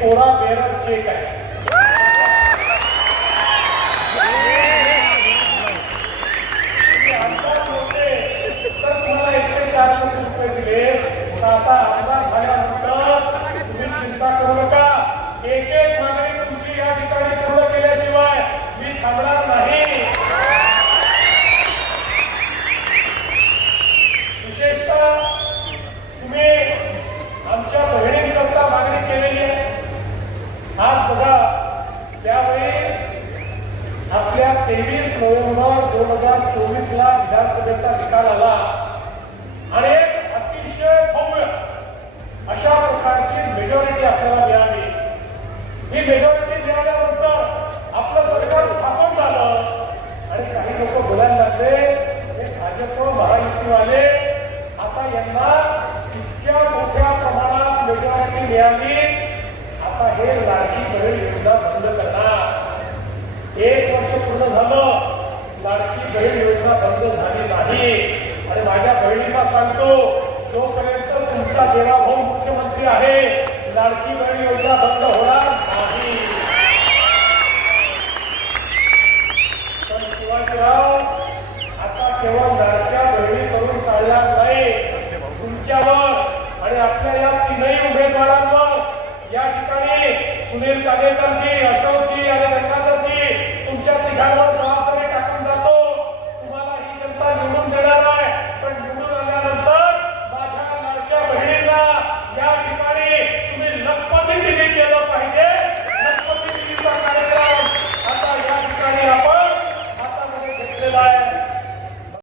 कोरा bearer check आहे. आमदार होते तर तुम्हाला 104 कोटी रुपये दिले. आता आमदार झाल्यानंतर तुम्ही चिंता करू नका. एक एक मागणी तुमची या ठिकाणी पूर्ण केल्याशिवाय मी थांबणार नाही. विशेषतः तुम्ही आमच्या बहिणींकरता मागणी केलेली आहे. आज बघा, त्यावेळी आपल्या 23 नोव्हेंबर 2024 विधानसभेचा निकाल आला आणि एक अतिशय भव्य अशा प्रकारची मेजॉरिटी आपल्याला मिळाली. ही मेजॉरिटी मिळाल्यानंतर आपलं सरकार स्थापन झालं आणि काही लोक बोलायला लागले, हे भाजप महायुतीवाले आता यांना इतक्या मोठ्या प्रमाणात मेजॉरिटी मिळाली, आता हे लाडकी बहीण योजना बंद करणार. 1 वर्ष पूर्ण झालं, लाडकी बहीण योजना बंद झाली नाही. आणि माझ्या बहिणीला सांगतो, जोपर्यंत तुमचा देवा भाऊ मुख्यमंत्री आहे, लाडकी बहीण योजना बंद होणार नाही. पण शिवाजीराव, आता केवळ लाडक्या बहिणी करून चालणार नाही. तुमच्यावर आणि आपल्या या 3ही उमेदवारांवर या ठिकाणी सुनील कानेटकरजी, अशोकजी आणि गंगाधरजी, तुमच्या तिघांवर